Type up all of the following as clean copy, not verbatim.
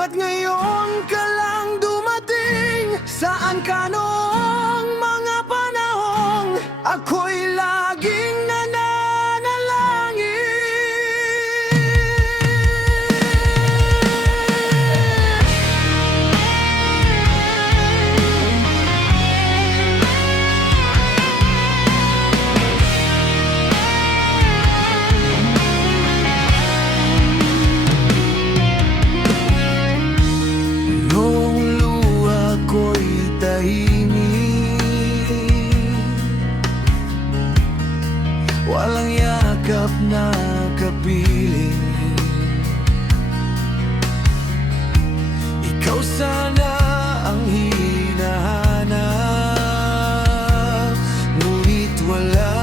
Ba't ngayon ka lang dumating? Saan ka noong mga panahong ako'y laging nananalangin? Noong luha ko'y tahimik, walang yakap na kapiling. Ikaw sana ang hinahanap, ngunit wala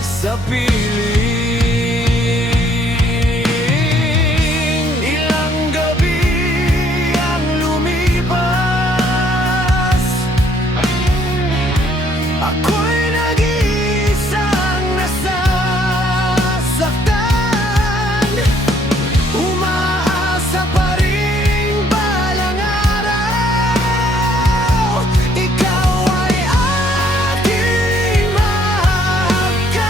sa piling. Ilang gabi ang lumipas, ako'y nag-iisang nasasaktan. Umaasa pa rin balang araw, ikaw ay aking mahagkan.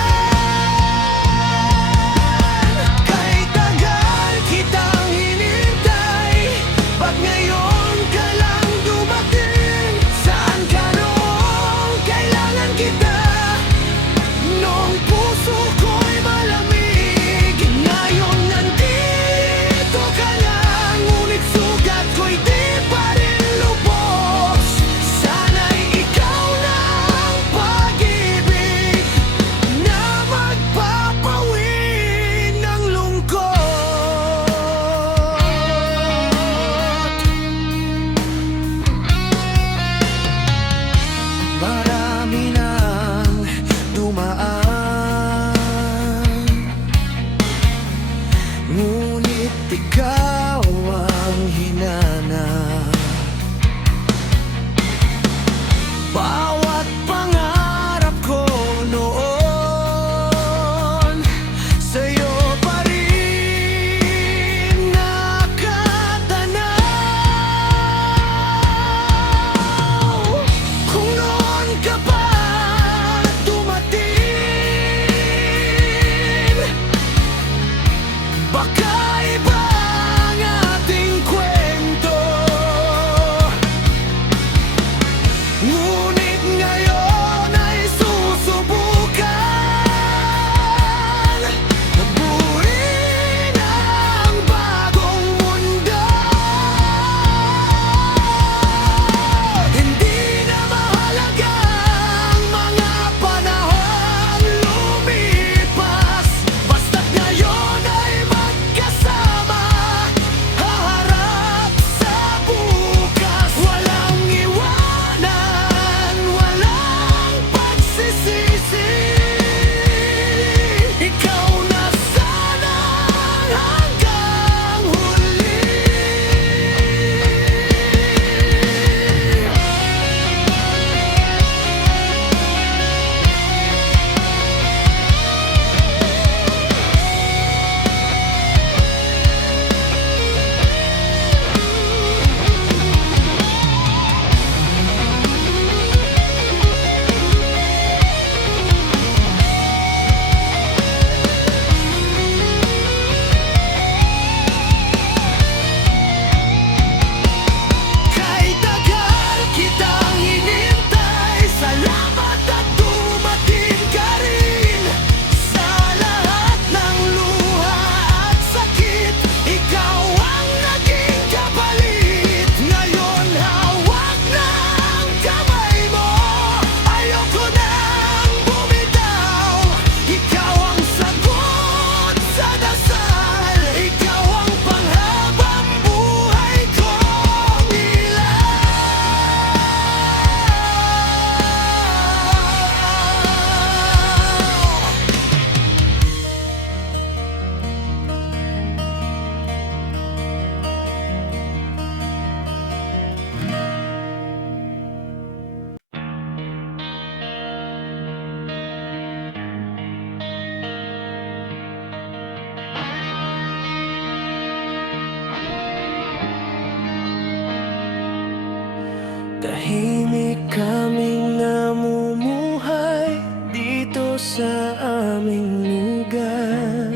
Tahimik kaming namumuhay dito sa aming lugar.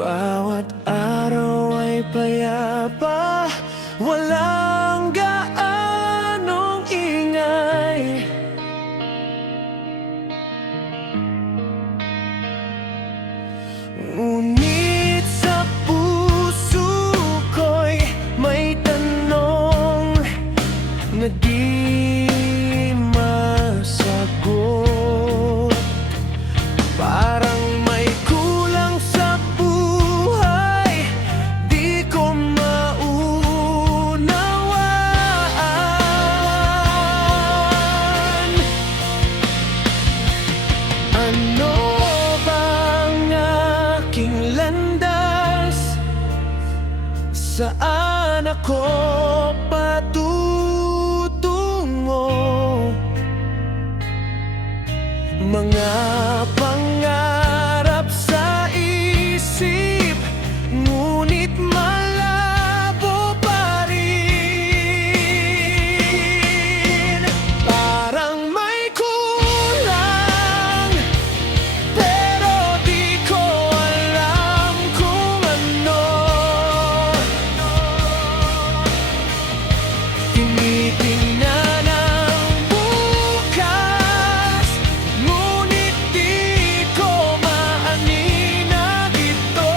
Bawat araw ay payapa, walang gaanong ingay. Ngunit sa puso ko'y may tanong na di masagot. Parang may kulang sa buhay, di ko maunawaan. Ano bang aking landas? Saan ako patutungo? Mga pangarap sa isip, ngunit malabo pa rin. Parang may kulang, pero di ko alam kung ano. Tinitingnan ang bukas, ngunit di ko maaninag ito.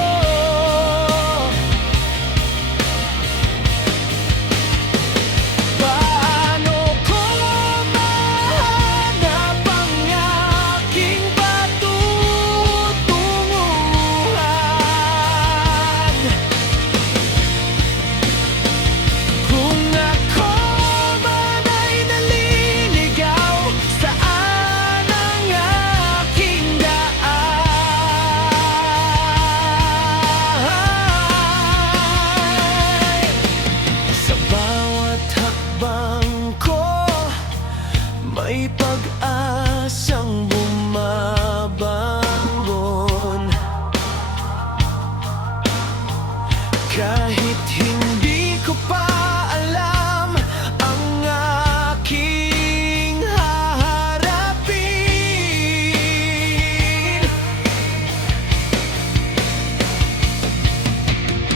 Paano ko mahanap ang aking patutunguhan? Kung ako man ay naliligaw, saan ang aking daan? Sa bawat hakbang ko, may pag-asang bumabangon. Kahit hindi ko pa alam ang aking haharapin,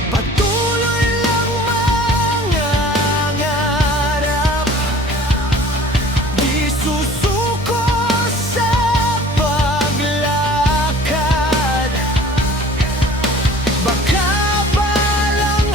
patuloy lang mangangarap, di susuko sa paglakad. Baka balang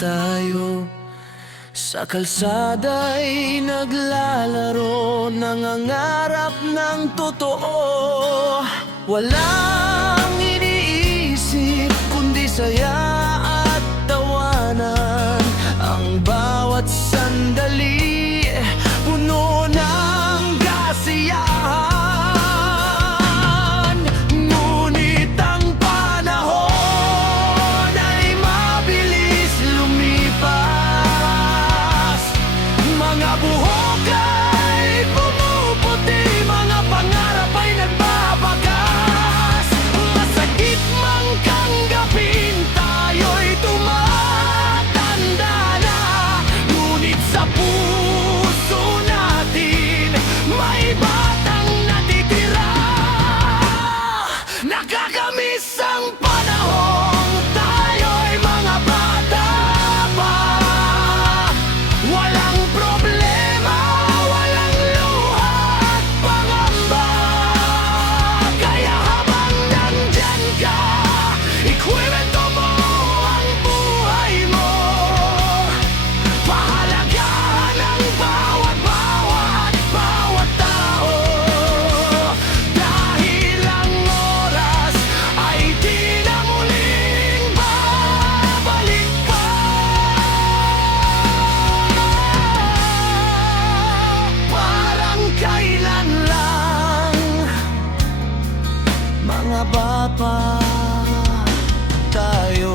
tayo sa kalsada'y naglalaro, nangangarap ng totoo. Walang iniisip kundi saya at tawanan. Ang bawat sandali puno ng kasiyahan. Ngunit ang panahon ay mabilis lumipas. Mga buhok ay pumuputi, mga pangarap ay nagbabagas. Masakit mang tanggapin, tayo'y tumatanda na. Ngunit sa puso natin may batang natitira. Nakakamiss ang panahong tayo'y mga bata pa. Walang problema, walang luha at pangamba. Kaya habang nandyan ka, ikwento mo ang buhay mo. Pahalagahan ang bawat tao. Dahil ang oras ay di na muling babalik pa. Parang kailan lang, mga bata tayo.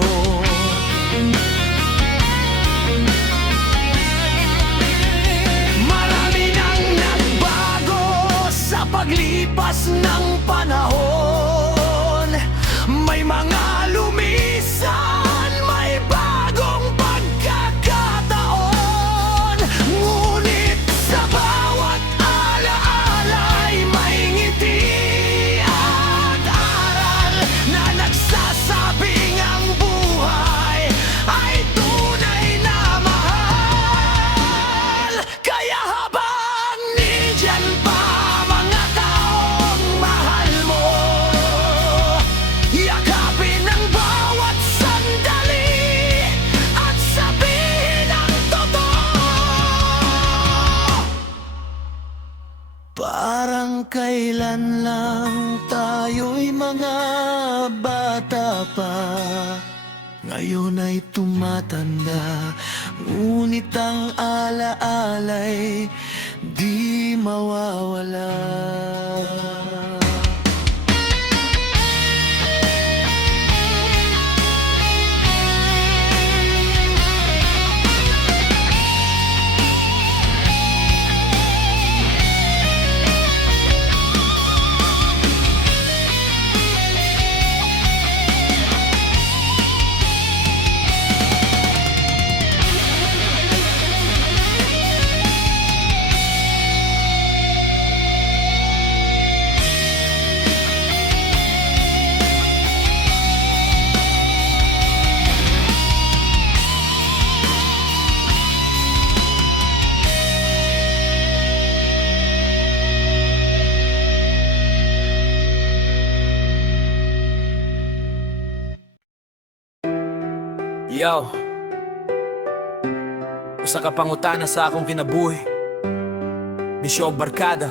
Marami nang nagbago sa paglipas ng panahon. May mga lumisan, may bagong pagkakataon. Ngunit sa bawat alaala'y may ngiti at aral na nagsasabing ang buhay ay tunay na mahal. Kaya habang nandyan pa mga taong mahal mo, yakapin ang bawat sandali at sabihin ang totoo. Parang kailan lang tayo'y mga bata pa, ngayon ay tumatanda. Ngunit ang alaala'y di mawawala. Yo, usa ka pangutana sa akong kinabuhi. Bisyo og barkada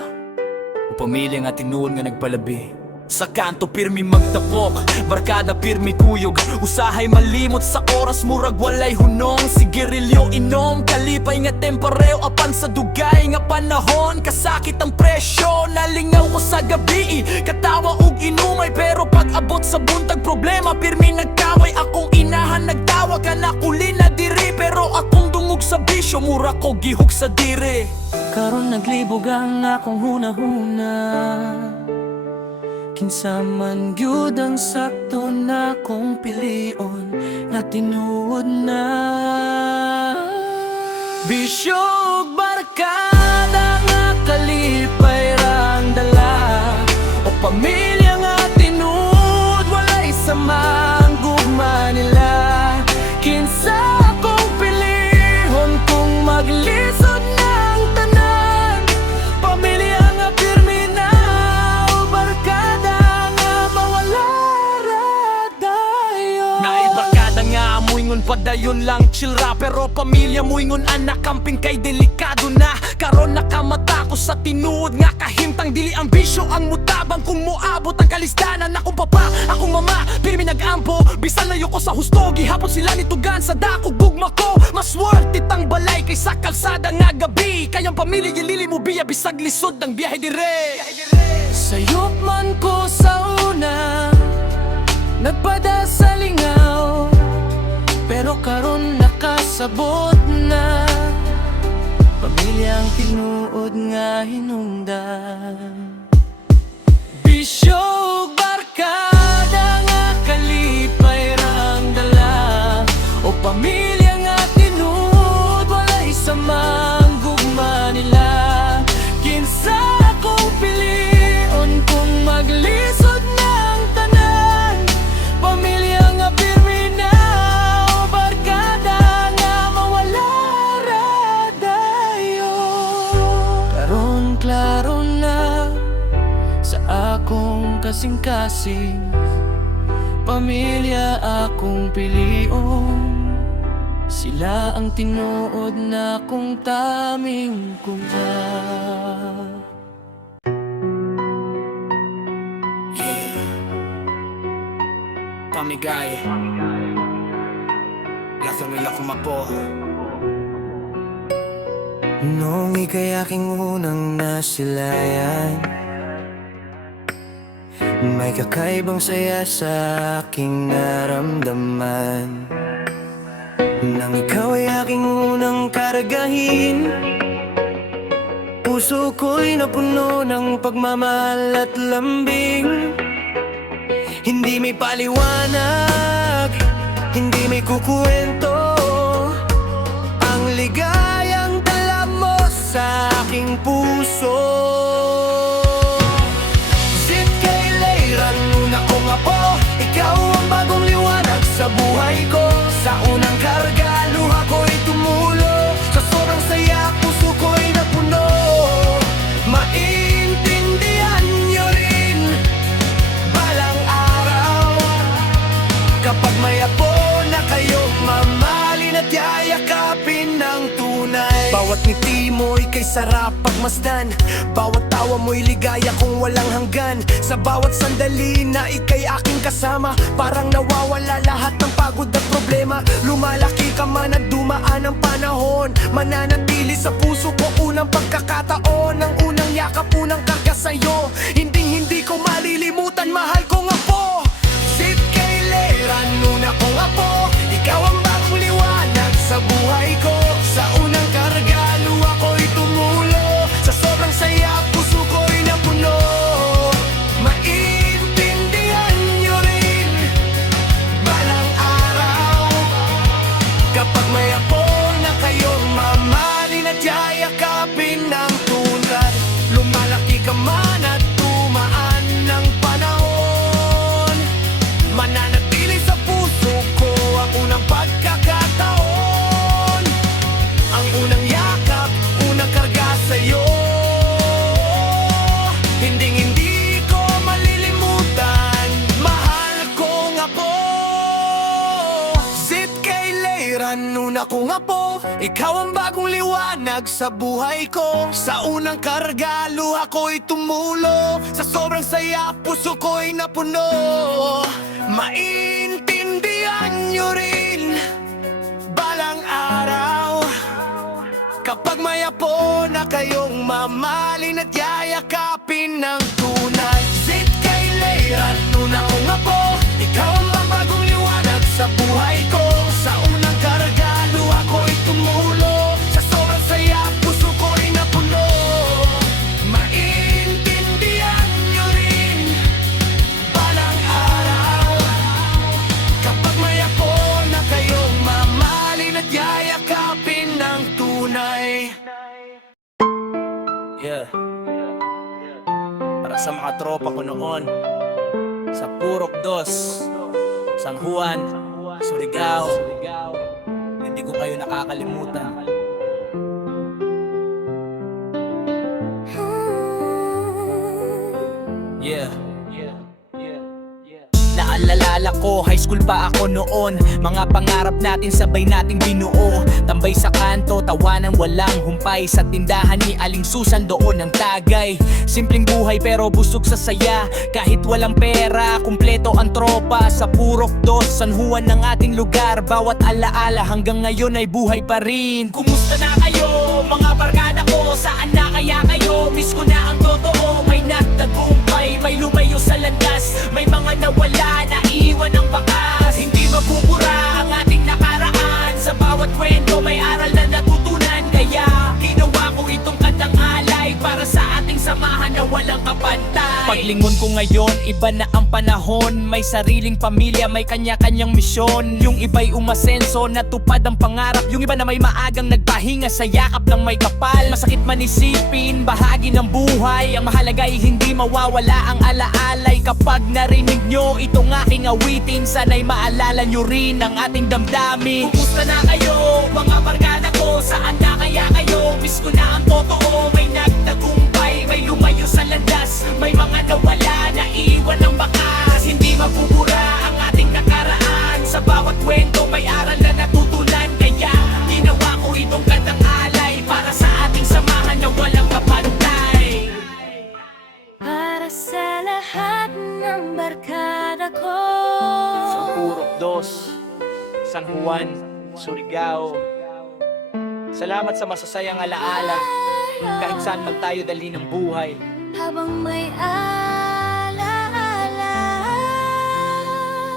o pamilya nga tinuod nga nagpalabi. Sa kanto pirmi magtapok, barkada pirmi kuyog. Usahay malimot sa oras, murag walay hunong. Sigirilyo inom, kalipay nga temporeo. Apan sa dugay nga panahon, kasakit ang presyo. Nalingaw ko sa gabi, katawa og inumay. Pero pag abot sa buntag problema, pirmi nagkaway. Akong inahan nagtawa ka na kulin na diri. Pero akong dungog sa bisyo, mura ko gihug sa diri. Karon naglibog ang akong hunahuna. Kinsa man gyud ang sakto na kong pilion na tinuod na. Bisyo ug barkada nga kalipay rang dala, o pamilya nga tinuod walay sama ang gugma nila. Kinsa akong pilihon kung maglisod ng tanan, pamilya nga pirmi na o barkada nga mawala ra dayon. Naay barkada nga amoy ngon padayon lang chill rap. pamilya mo ingon anak kamping kay delikado na. Karon nakamata ko sa tinuod nga kahimtang dili ang bisyo ang mutabang kung moabot ang kalistanan. Akong papa, akong mama, pirmi nag-ampo. Bisan layo ko sa husto, gihapon sila nitugan sa dako gugma ko. Mas worth it ang balay kaysa kalsada nga gabi. Kayang pamilya gilili mo biya bisag lisod ang biyahe dire. Sayop man ko sa una, nagpada sa lingaw, pero karon nakasabot na. Pamilyang tinuod nga hinungdan. Bisyo ug barkada nga kalipay ra ang dala, o pamilya nga tinuod walay samang gugma nila. Kinsa akong pilion kung maglisod ng tanan, pamilya nga pirmi na o barkada nga mawala ra dayo. Karon klaro na sa akong kasing-kasing, pamilya akong pilion. Sila ang tinuod na kong taming kumpa. Pamigay La familia kumapo. Noong ika'y aking unang nasilayan, may kakaibang saya sa aking naramdaman. Nang ikaw ay aking unang karagahin, puso ko'y napuno ng pagmamahal at lambing. Hindi may paliwanag, hindi may kukwento, ang ligayang dala mo sa aking puso. Zit kay Leiran, una kong apo, ikaw ang bagong liwanag sa buhay ko. Sa unang karga, luha ko'y tumulo, sa sobrang saya, puso ko'y napuno. Maintindihan nyo rin balang araw, kapag may apo na kayong mamahalin at yayakapin ng tunay. Bawat ngiti mo'y kay sarap pagmasdan, bawat tawa mo'y ligaya kung walang hanggan. Sa bawat sandali na ika'y aking kasama, parang nawawala lahat ng pagod at problema. Lumalaki ka man at dumaan ang panahon, mananatili sa puso ko unang pagkakataon. Ang unang yakap, unang karga sa'yo, hindi ko malilimutan, mahal kong apo. Zit kay Leiran, una kong apo, ikaw ang bagong liwanag sa buhay ko. Sa unang karga, luha ko'y tumulo, sa sobrang saya, puso ko'y napuno. Maintindihan nyo rin balang araw, kapag may apo na kayong mamahalin at yayakapin ng tunay. Lumalaki ka man at tumaan ng panahon, mananatili sa puso ko ang unang pagkakataon. Ang unang yakap, unang karga sa'yo, hindi ko malilimutan, mahal kong apo. Zit kay Leiran, una kong apo, ikaw ang bagong liwanag sa buhay ko. Sa unang karga, luha ko'y tumulo, sa sobrang saya, puso ko'y napuno. Maintindihan nyo rin balang araw, kapag may apo na kayong mamahalin at yayakapin ng tunay. Zit kay Leiran, una kong apo, ikaw ang bagong liwanag sa buhay ko. Sa unang karga, luha ko'y tumulo, sa sobrang saya, puso ko'y napuno. Maintindihan nyo rin balang araw, kapag may apo na kayong mamahalin at yayakapin ng tunay. Yeah. Para sa mga tropa ko noon, sa Purok 2, San Juan, Surigao, hindi ko kayo nakakalimutan. Yeah. Naalala naalala ko, high school pa ako noon. Mga pangarap natin sabay nating binuo. Tambay sa kanto, tawanan walang humpay. Sa tindahan ni Aling Susan doon ang tagay. Simpleng buhay pero busog sa saya. Kahit walang pera, kumpleto ang tropa. Sa Purok 2, San Juan ng ating lugar. Bawat alaala hanggang ngayon ay buhay pa rin. Kumusta na kayo, mga barkada ko? Saan na kaya kayo? Miss ko na ang totoo. May nagtagumpay, may lumayo sa landas. May mga nawala, naiiwan ng bakas. Hindi mabubura ang ating nakaraan. Sa bawat kwento may aral na natutunan. Kaya ginawa ko itong kantang alay para sa ating samahan na walang kapantay. Paglingon ko ngayon, iba na ang panahon. May sariling pamilya, may kanya-kanyang misyon. Yung iba'y umasenso, natupad ang pangarap. Yung iba na may maagang nagpahinga sa yakap ng may kapal. Masakit man isipin, bahagi ng buhay. Ang mahalaga ay hindi mawawala ang alaalay. Kapag narinig nyo itong aking awitin, sana'y maalala nyo rin ang ating damdamin. Kumusta na kayo, mga barkada ko? Saan na kaya kayo? Miss ko na ang totoo. May nagtagumpay, may lumayo sa landas. May mga nawala, naiiwan ng bakas. Hindi mabubura ang ating nakaraan. Sa bawat kwento may aral na natutunan. Kaya ginawa ko itong kantang alay para sa ating samahan na walang kapantay. Para sa lahat ng barkada ko. Sa Purok 2, San Juan, Surigao. Salamat sa masasayang alaala. Kahit saan man tayo dali ng buhay. Habang may alaala,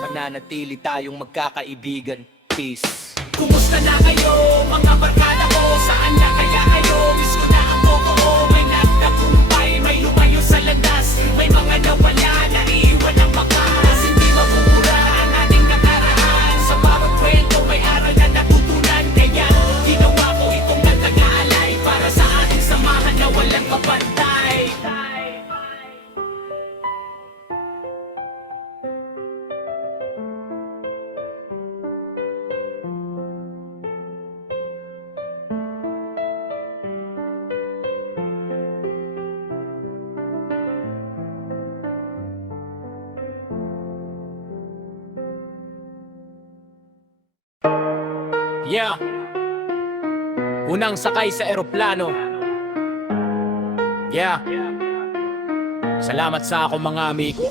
Mananatili tayong magkakaibigan. Peace. kumusta na kayo, mga barkada ko? Saan na kaya kayo? Miss ko na ang totoo. May nagtagumpay, may lumayo sa landas. May mga nawala, naiiwan ng bakas. Hindi mabubura ang ating nakaraan. Sa bawat kwento may aral na natutunan. Kaya ginawa ko itong kantang alay para sa ating samahan na walang kapantay. Yeah. Unang sakay sa eroplano. Yeah. Salamat sa akong mga amigo.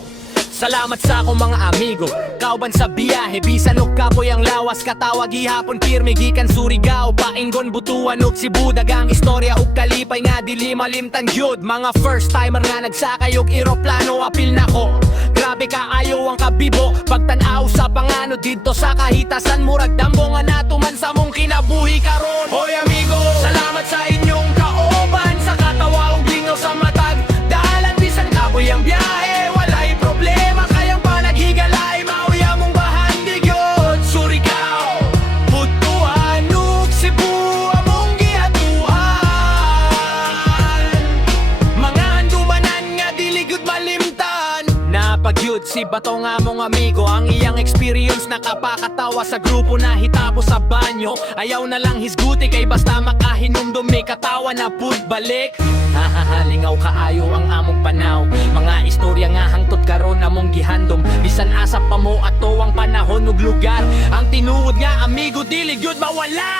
Salamat sa akong mga amigo. Kauban sa biyahe, bisan og kapoy ang lawas. Katawag gihapon pirmi gikan Surigao, Paingon, Butuan ug Cebu. Dagang istorya ug kalipay nga dili malimtan gyud. Mga first timer nga nagsakay og eroplano, apil nako. Grabe kaayo ang kabibo pagtan-aw sa pangano didto sa kahitasan. Murag dambo nga nato man sa mong kinabuhi karon. Hoy amigo, salamat sa inyong kaoban. Sa katawa ug lingaw sa matag daalan, bisan kapoy ang biyahe. Walay problema, kayang panaghigalay. Mauya mong bahandig yun. Surigao, Butuan ug Cebu among gihatuan. Mga handumanan nga dili gyud malimtan. Napagyud si Bato nga mong amigo. Ang iyang experience nakapakatawa sa grupo na hitabo sa banyo. Ayaw na lang hisguti kay basta makahinumdum. May katawa na pud balik. Hahahalingaw kaayo ang among panaw. Mga istorya nga hangtod karon among gihandom. Bisan asa pa mo ato ang panahon ug lugar. Ang tinuod nga amigo dili gyud mawala.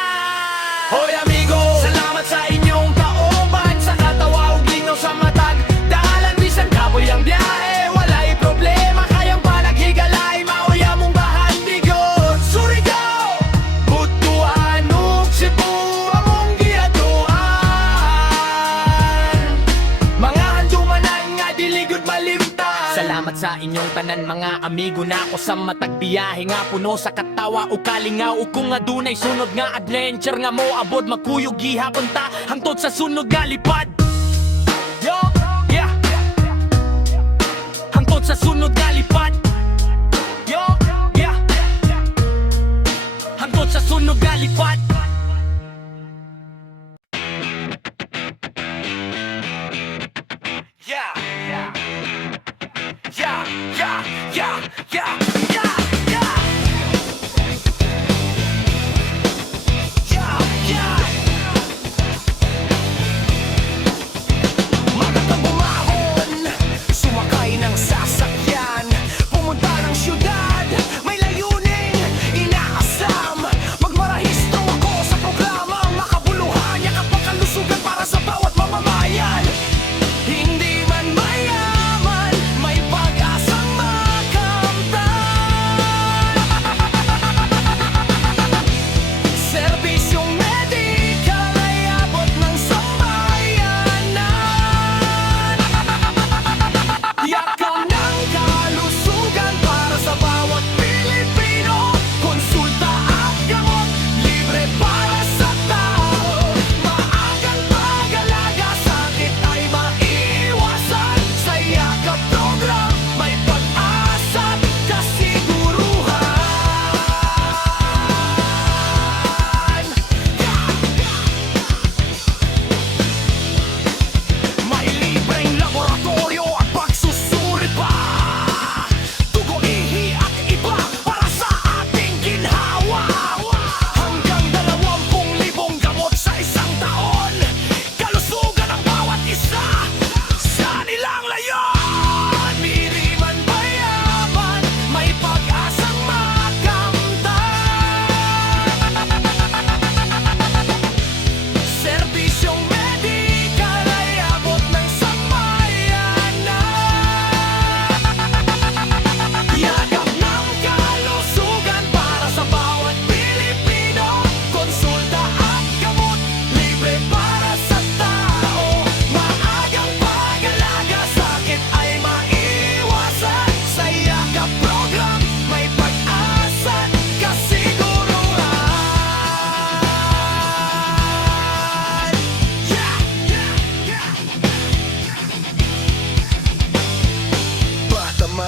Hoy amigo, salamat sa inyong kaoban. Sa katawa ug lingaw sa matag daalan, bisan kapoy ang biyahe. Walay problema, kayang panaghigalay. Mauya mong bahandig yun. Surigao, Butuan ug Cebu among gihatuan. Mga handumanan nga dili gyud malimtan. Salamat sa inyong tanan mga amigo. Na ako sa matag biyahe nga puno sa katawa o kalingaw. O kung adunay sunod nga adventure nga mo abod, magkuyog gihapon ta hangtod sa sunod nga lipad. Yo, yeah. Hangtod sa sunod nga lipad. Yo, yeah. Hangtod sa sunod nga lipad. Yeah, yeah. Yeah, yeah, yeah, yeah, yeah, yeah. Yeah, yeah. Magatang bumahon, sumakay ng sasakyan, pumunta ng syudad,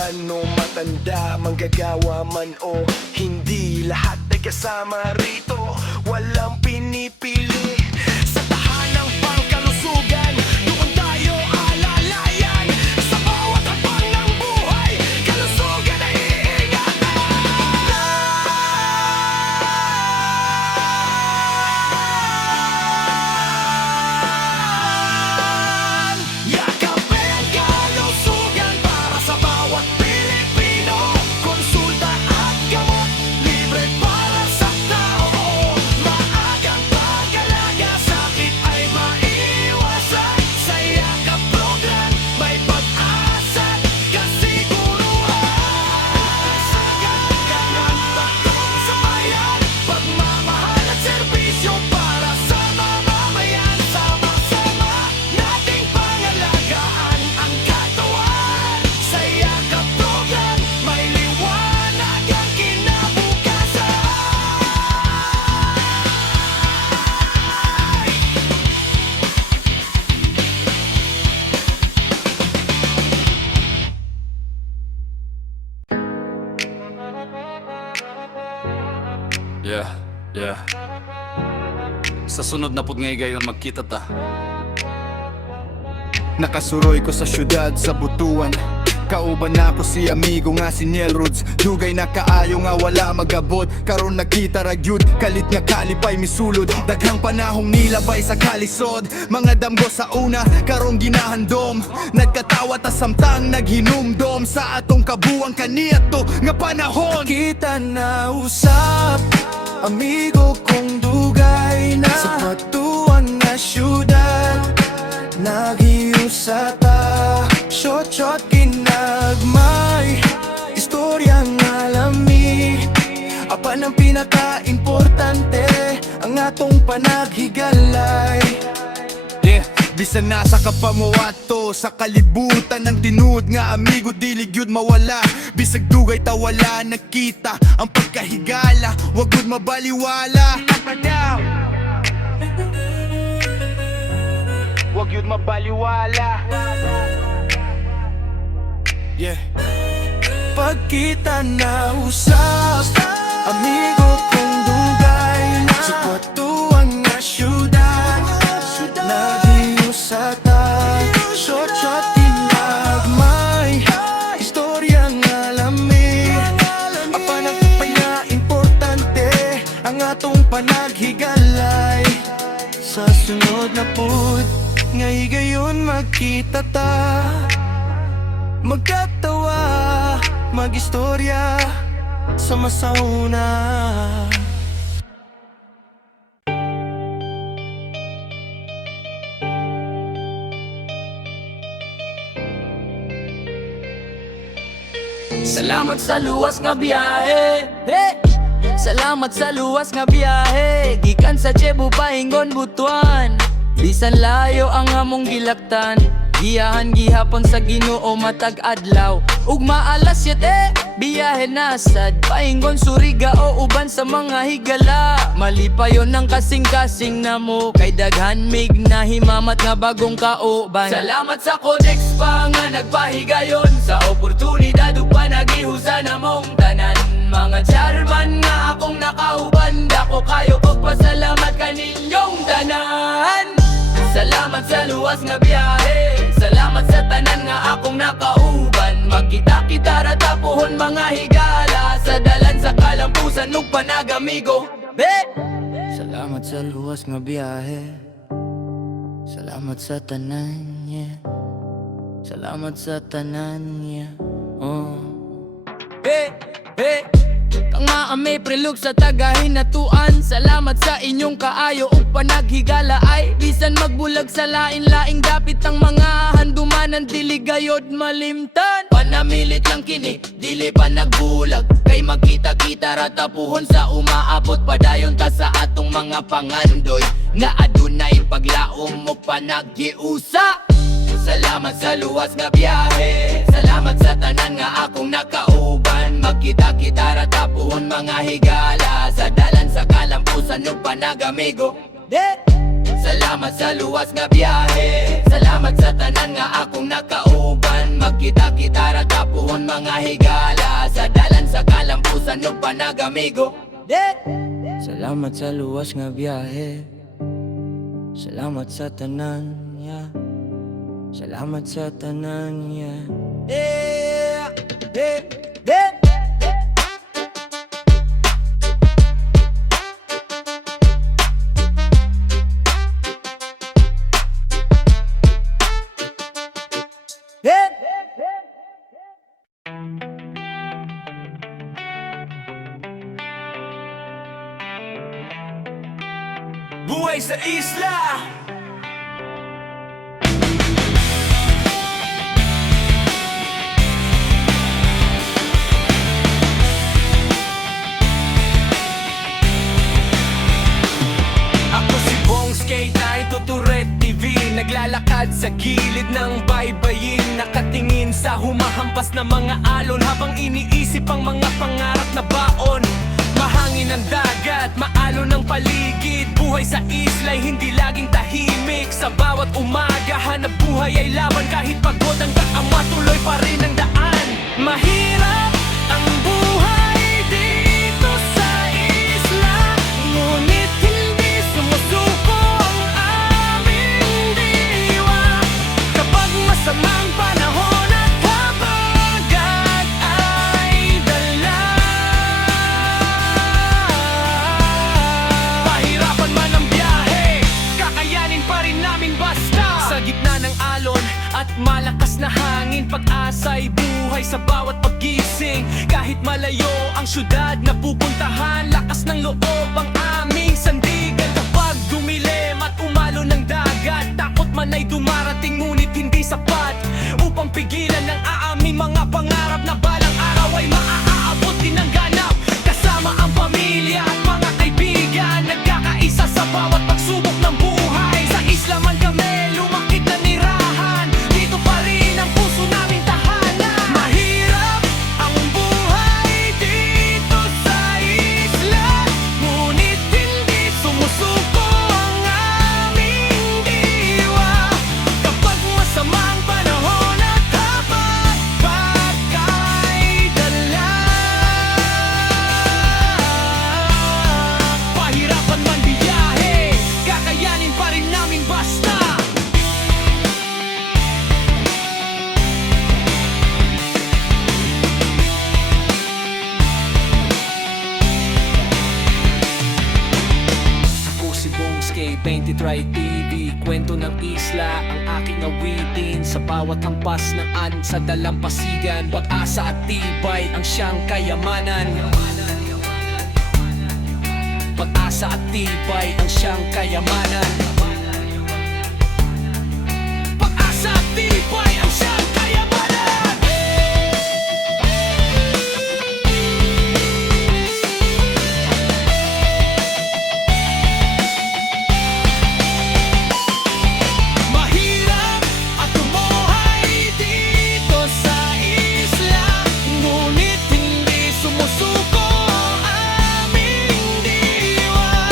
man o matanda, manggagawa man o hindi, lahat ay kasama rito, walang pinipili. Sa tahanang pangkalusugan, doon tayo alalayan. Sa bawat hakbang ng buhay, kalusugan ay iingatan. Yakapin kalusugan para sa bawat Pilipino. Konsulta at gamot, libre para sa tao. Maagang pag-alaga, sakit ay maiwasan. Sa Yakap Program, may pag-asa, kasiguruhan. Sagagaran, tatlong sa bayan, pagmamahal at serbisyo para sa mamamayan. Sama-sama nating pangalagaan ang katawan. Sa Yakap Program, may liwanag ang kinabukasan. Yeah. Sa sunod na pud ngay gayon magkita ta. Nakasuroy ko sa syudad sa Butuan, kauban na ko si amigo nga si Niel Rods. Dugay na kaayo nga wala magabot, karon nakita ragyud, kalit nga kalipay misulod. Daghang panahong nilabay sa kalisod, mga damgo sa una karong ginahandom. Nagkatawa ta samtang naghinumdom sa atong kabuang kaniadto nga panahon. Kita na usap, amigo kong dugay na sa Butuan nga syudad. Nagiusata, shot ginagmay, istoryang alami. Apan ang pinaka-importante, ang atong panaghigalay. Bisan nasa kapamuwato, sa kalibutan ng tinuod nga amigo dili gyud mawala. Bisag dugay ta wala nakita ang pagkahigala, wag gud mabaliwala. Wag yun mabaliwala. Pagkita na usap, amigo kong dugay na sa Butuan nga syudad. Nagiusata, shot tinagmay, istoryang alami. Apan ang panya-importante, ang atong panaghigalay. Sa sunod na pud, ngay gayon magkita ta, magkatawa, magistorya sa masauna. Salamat sa luwas nga biyahe. Salamat sa luwas nga biyahe. Gikan sa Cebu paingon Butuan. Bisan layo ang among gilaktan, giyahan gihapon sa Ginoo matag adlaw. Ug maalas 7, biyahe nasad paingon Surigao uban sa mga higala. Malipayon ang kasing-kasing namo, kay daghan mig nahimamat nga bagong kauban. Salamat sa Codex pa nga nagpahigayon, sa oportunidad ug panagihusa namong tanan. Mga chairman nga akong nakauban, dako kayo kog pasalamat kaninyong tanan. Salamat sa luwas nga biyahe, salamat sa tanan nga akong nakauban. Magkita-kita ra tapuhon mga higala, sa dalan sa kalampusan ug panagamigo. Salamat sa luwas nga biyahe, salamat sa tanan niya, salamat sa tanan niya. Kanga ame prilog sa tagahinatuan, salamat sa inyong kaayo ug panaghigala. Ay bisan magbulag sa lain-laing dapit ang mga handumanan, dili gayod malimtan. Panamilit lang kini, dili pa nagbulag, kay magkita-kita ra tapuhon sa umaabot padayon ta sa atong mga pangandoy nga adunay paglaom ug panaghiusa. Salamat sa luwas nga biyahe, salamat sa tanan nga akong nakauban. Magkita-kita ra tapuhon mga higala, sa dalan sa kalampusan ug panagamigo. Salamat sa luwas nga biyahe, salamat sa tanan nga akong nakauban. magkita-kita tapuhon mga higala sa dalan sa kalampusan ug panagamigo. Salamat sa luwas nga biyahe. Salamat sa tanan, yeah. Salamat sa tanan, yeah. Buhay sa isla. Ako si Bong Skate na ituturet TV. Naglalakad sa gilid ng baybayin, nakatingin sa humahampas na mga alon, habang iniisip ang mga pangarap na baon. Mahangin ang dagat, maalon ang paligid. Buhay sa isla'y hindi laging tahimik. Sa bawat umaga, hanap buhay ay laban. Kahit pagod ang daan, matuloy pa rin ang daan. Mahirap ang buhay dito sa isla, ngunit hindi sumusuko ang aming diwa. Kapag masamang panahon at habagat ay dala, pahirapan man ang biyahe, kakayanin pa rin namin basta. Sa gitna ng alon at malakas na hangin, pag-asa'y buhay sa bawat paggising. Kahit malayo ang syudad na pupuntahan, lakas ng loob ang aming sandigan. Kapag dumilim at umalo ng dagat, takot man ay dumarating ngunit hindi sapat upang pigilan ng aaming mga pangarap na balang araw ay maaabot din ang ganap. Kasama ang pamilya at mga kaibigan, nagkakaisa sa bawat pagsubok ng buhay. Sa isla man kami lumakit na nirahan, dito pa rin ang puso naming tahanan. Mahirap ang buhay dito sa isla, ngunit hindi sumusuko ang aming diwa. Kapag masamang panahon at habagat ay dala, pahirapan man biyahe, kakayanin pa rin namin basta. Ako si Bong Skate, 20 Try TV. Kwento ng isla ang aking awitin. Sa bawat hampas ng anin sa dalampasigan, pag-asa at tibay ang siyang kayamanan. Pag-asa at tibay ang siyang kayamanan. Pag-asa at tibay ang siyang kayamanan. Mahirap at tumuhay dito sa isla, ngunit hindi sumusuko ang aming diwa.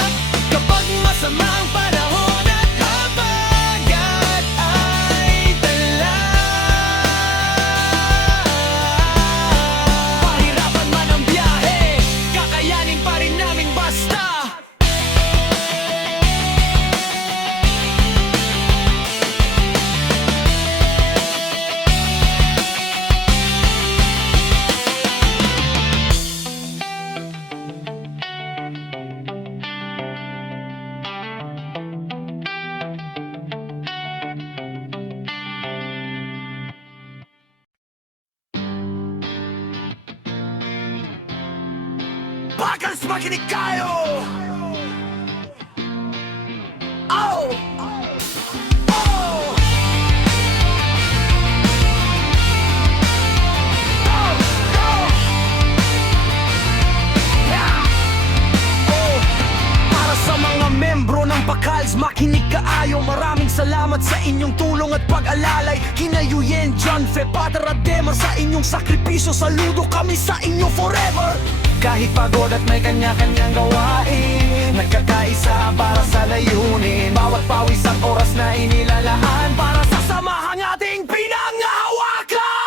Kapag masamang panahon at habagat ay dala, pahirapan man ang biyahe, kakayanin pa rin namin basta. Bakals makinig kayo! Oh! Oh! Para sa mga membro ng Bakals, makinig kaayo. Maraming salamat sa inyong tulong at pag-alalay. Kina Yuyen, John, Fe, Pater at Demar, sa inyong sakripisyo, saludo kami sa inyo forever. Kahit pagod at may kanya-kanyang gawain, nagkakaisa para sa layunin. Bawat pawis at oras na inilalaan para sa samahang ating pinangahawakan.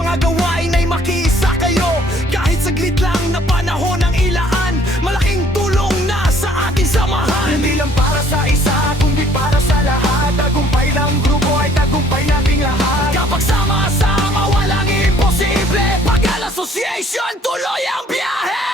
mga gawain ay makiisa kayo. Kahit saglit lang na panahon ang ilaan, malaking tulong na sa ating samahan. Hindi lang para sa isa, kundi para sa lahat. Tagumpay ng grupo ay tagumpay nating lahat. Kapag sama-sama walang imposible, Bakal Association, tuloy ang biyahe.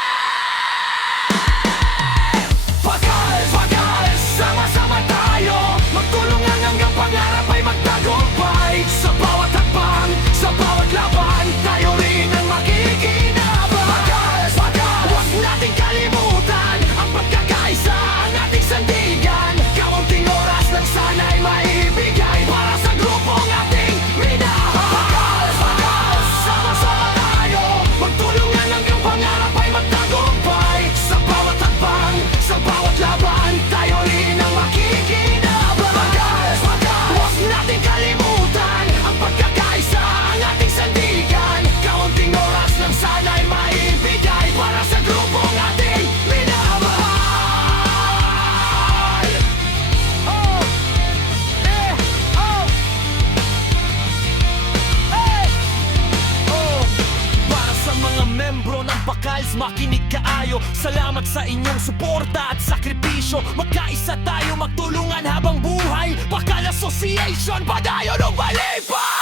Bakal, bakal, sama-sama tayo, magtulungan hanggang pangarap ay magtagumpay. Sa bawat hakbang, sa bawat laban, tayo rin ang makikinabang. Bakal, bakal, huwag nating kalimutan ang pagkakaisa, ang ating sandigan. Kaunting oras lang sana'y maibigay para sa grupong ating minahal. Bakal, bakal, sama-sama tayo, magtulungan hanggang pangarap ay magtagumpay. Sa bawat hakbang, sa bawat laban, tayo rin ang makikinabang. Bakal, bakal, huwag nating kalimutan ang pagkakaisa, ang ating sandigan. Kaunting oras lang sana'y maibigay para sa grupong ating minamahal. Oh, oh, oh. Para sa mga membro ng Bakals, makinig kaayo. Salamat sa inyong suporta at sakripisyo. Magkaisa tayo, magtulungan habang buhay. Bakal Association, padayon o balipan!